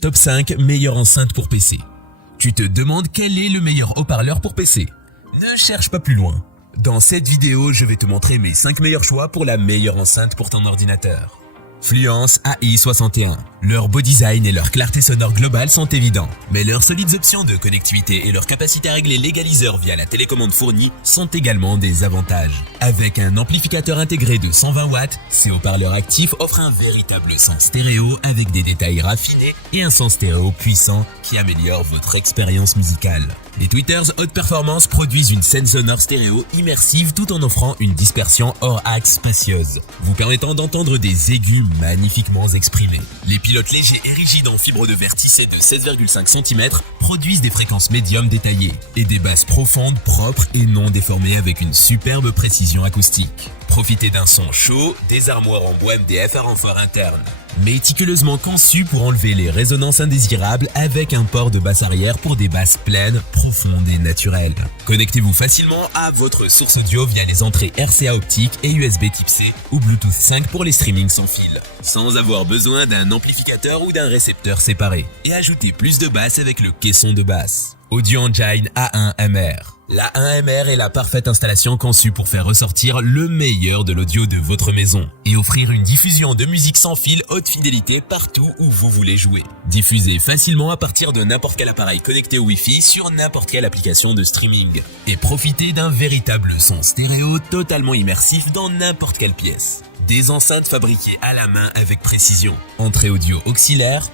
Top 5 meilleures enceintes pour PC. Tu te demandes quel est le meilleur haut-parleur pour PC? Ne cherche pas plus loin. Dans cette vidéo, je vais te montrer mes 5 meilleurs choix pour la meilleure enceinte pour ton ordinateur. Fluence AI61. Leur beau design et leur clarté sonore globale sont évidents, mais leurs solides options de connectivité et leur capacité à régler l'égaliseur via la télécommande fournie sont également des avantages. Avec un amplificateur intégré de 120 watts, ces haut-parleurs actifs offrent un véritable son stéréo avec des détails raffinés et un son stéréo puissant qui améliore votre expérience musicale. Les Tweeters Haute Performance produisent une scène sonore stéréo immersive tout en offrant une dispersion hors axe spacieuse, vous permettant d'entendre des aigus magnifiquement exprimés. Les pilotes légers et rigides en fibre de verre tissée de 16,5 cm produisent des fréquences médium détaillées et des basses profondes, propres et non déformées avec une superbe précision acoustique. Profitez d'un son chaud, des armoires en bois MDF à renfort interne. Méticuleusement conçu pour enlever les résonances indésirables avec un port de basse arrière pour des basses pleines, profondes et naturelles. Connectez-vous facilement à votre source audio via les entrées RCA optique et USB Type C ou Bluetooth 5 pour les streamings sans fil, sans avoir besoin d'un amplificateur ou d'un récepteur séparé. Et ajoutez plus de basse avec le caisson de basse. Audio Engine A1MR. La A1MR est la parfaite installation conçue pour faire ressortir le meilleur de l'audio de votre maison et offrir une diffusion de musique sans fil haute fidélité partout où vous voulez jouer. Diffusez facilement à partir de n'importe quel appareil connecté au Wi-Fi sur n'importe quelle application de streaming. Et profitez d'un véritable son stéréo totalement immersif dans n'importe quelle pièce. Des enceintes fabriquées à la main avec précision. Entrée audio auxiliaire,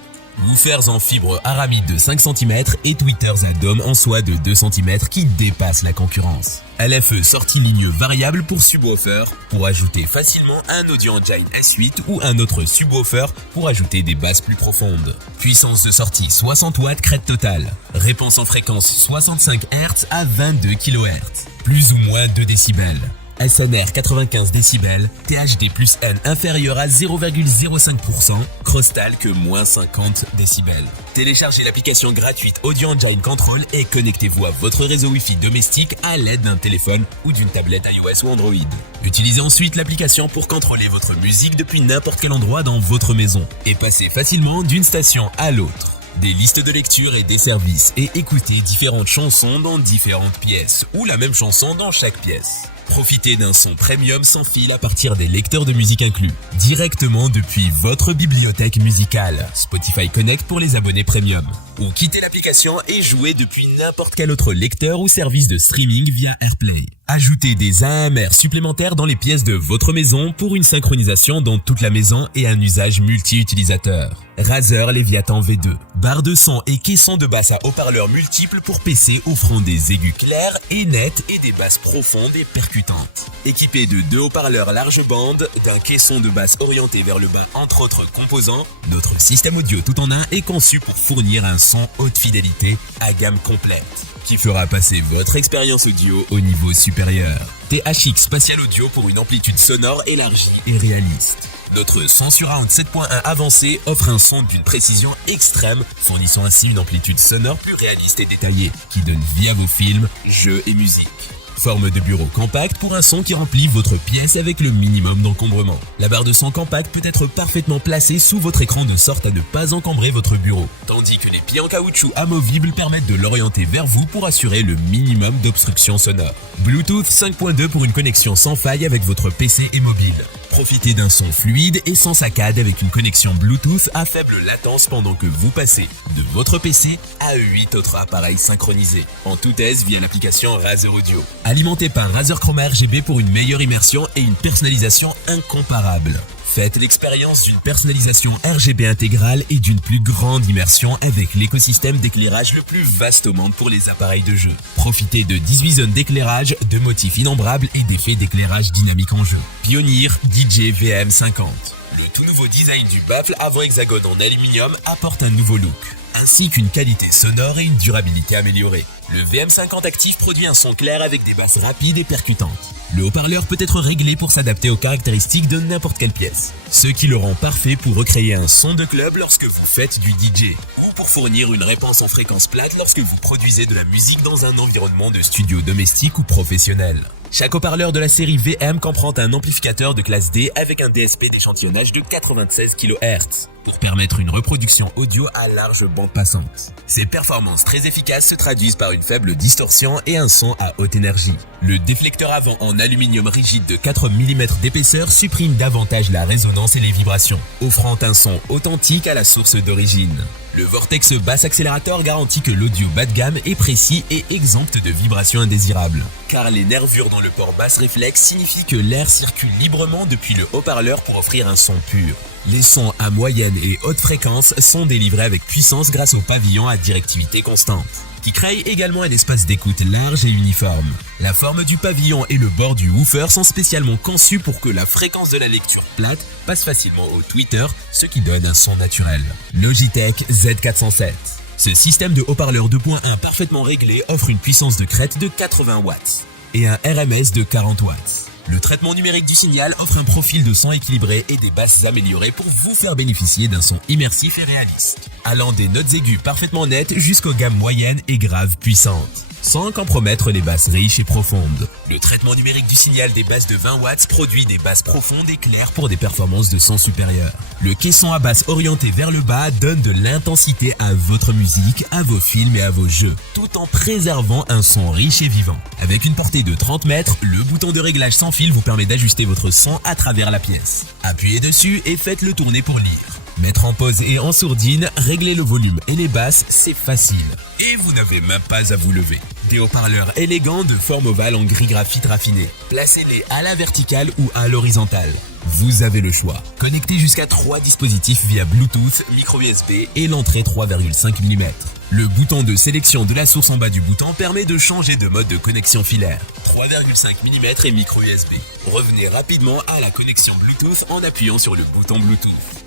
woofers en fibre aramide de 5 cm et tweeters dôme en soie de 2 cm qui dépassent la concurrence. LFE sortie ligne variable pour subwoofer pour ajouter facilement un Audio Engine S8 ou un autre subwoofer pour ajouter des basses plus profondes. Puissance de sortie 60 watts crête totale. Réponse en fréquence 65 Hz à 22 kHz. Plus ou moins 2 décibels. SNR 95 décibels, THD plus N inférieur à 0,05%, crosstalk moins 50 décibels. Téléchargez l'application gratuite Audio Engine Control et connectez-vous à votre réseau Wi-Fi domestique à l'aide d'un téléphone ou d'une tablette iOS ou Android. Utilisez ensuite l'application pour contrôler votre musique depuis n'importe quel endroit dans votre maison et passez facilement d'une station à l'autre. Des listes de lecture et des services et écoutez différentes chansons dans différentes pièces ou la même chanson dans chaque pièce. Profitez d'un son premium sans fil à partir des lecteurs de musique inclus, directement depuis votre bibliothèque musicale, Spotify Connect pour les abonnés premium. Ou quittez l'application et jouez depuis n'importe quel autre lecteur ou service de streaming via AirPlay. Ajoutez des AMR supplémentaires dans les pièces de votre maison pour une synchronisation dans toute la maison et un usage multi-utilisateur. Razer Leviathan V2, barre de son et caisson de basse à haut-parleurs multiples pour PC offrant des aigus clairs et nets et des basses profondes et percutantes. Équipé de 2 haut-parleurs large bande, d'un caisson de basse orienté vers le bas entre autres composants, notre système audio tout en un est conçu pour fournir un son haute fidélité à gamme complète, qui fera passer votre expérience audio au niveau supérieur. THX Spatial Audio pour une amplitude sonore élargie et réaliste. Notre son surround 7.1 avancé offre un son d'une précision extrême, fournissant ainsi une amplitude sonore plus réaliste et détaillée, qui donne vie à vos films, jeux et musique. Forme de bureau compact pour un son qui remplit votre pièce avec le minimum d'encombrement. La barre de son compact peut être parfaitement placée sous votre écran de sorte à ne pas encombrer votre bureau, tandis que les pieds en caoutchouc amovibles permettent de l'orienter vers vous pour assurer le minimum d'obstruction sonore. Bluetooth 5.2 pour une connexion sans faille avec votre PC et mobile. Profitez d'un son fluide et sans saccade avec une connexion Bluetooth à faible latence pendant que vous passez de votre PC à 8 autres appareils synchronisés, en toute aise via l'application Razer Audio. Alimenté par Razer Chroma RGB pour une meilleure immersion et une personnalisation incomparable. Faites l'expérience d'une personnalisation RGB intégrale et d'une plus grande immersion avec l'écosystème d'éclairage le plus vaste au monde pour les appareils de jeu. Profitez de 18 zones d'éclairage, de motifs innombrables et d'effets d'éclairage dynamique en jeu. Pioneer DJ VM50. Le tout nouveau design du baffle avant hexagone en aluminium apporte un nouveau look, ainsi qu'une qualité sonore et une durabilité améliorée. Le VM50 actif produit un son clair avec des basses rapides et percutantes. Le haut-parleur peut être réglé pour s'adapter aux caractéristiques de n'importe quelle pièce, ce qui le rend parfait pour recréer un son de club lorsque vous faites du DJ, ou pour fournir une réponse en fréquence plate lorsque vous produisez de la musique dans un environnement de studio domestique ou professionnel. Chaque haut-parleur de la série VM comprend un amplificateur de classe D avec un DSP d'échantillonnage de 96 kHz pour permettre une reproduction audio à large bande passante. Ces performances très efficaces se traduisent par une faible distorsion et un son à haute énergie. Le déflecteur avant en aluminium rigide de 4 mm d'épaisseur supprime davantage la résonance et les vibrations, offrant un son authentique à la source d'origine. Le Vortex Bass Accélérateur garantit que l'audio bas de gamme est précis et exempt de vibrations indésirables. Car les nervures dans le port basse réflexe signifient que l'air circule librement depuis le haut-parleur pour offrir un son pur. Les sons à moyenne et haute fréquence sont délivrés avec puissance grâce au pavillon à directivité constante, qui crée également un espace d'écoute large et uniforme. La forme du pavillon et le bord du woofer sont spécialement conçus pour que la fréquence de la lecture plate passe facilement au tweeter, ce qui donne un son naturel. Logitech Z407. Ce système de haut-parleur 2.1 parfaitement réglé offre une puissance de crête de 80 watts et un RMS de 40 watts. Le traitement numérique du signal offre un profil de son équilibré et des basses améliorées pour vous faire bénéficier d'un son immersif et réaliste, allant des notes aiguës parfaitement nettes jusqu'aux gammes moyennes et graves puissantes, sans compromettre les basses riches et profondes. Le traitement numérique du signal des basses de 20 watts produit des basses profondes et claires pour des performances de son supérieures. Le caisson à basse orienté vers le bas donne de l'intensité à votre musique, à vos films et à vos jeux, tout en préservant un son riche et vivant. Avec une portée de 30 mètres, le bouton de réglage sans fil vous permet d'ajuster votre son à travers la pièce. Appuyez dessus et faites-le tourner pour lire. Mettre en pause et en sourdine, régler le volume et les basses, c'est facile. Et vous n'avez même pas à vous lever. Des haut-parleurs élégants de forme ovale en gris graphite raffiné. Placez-les à la verticale ou à l'horizontale. Vous avez le choix. Connectez jusqu'à 3 dispositifs via Bluetooth, micro USB et l'entrée 3,5 mm. Le bouton de sélection de la source en bas du bouton permet de changer de mode de connexion filaire. 3,5 mm et micro USB. Revenez rapidement à la connexion Bluetooth en appuyant sur le bouton Bluetooth.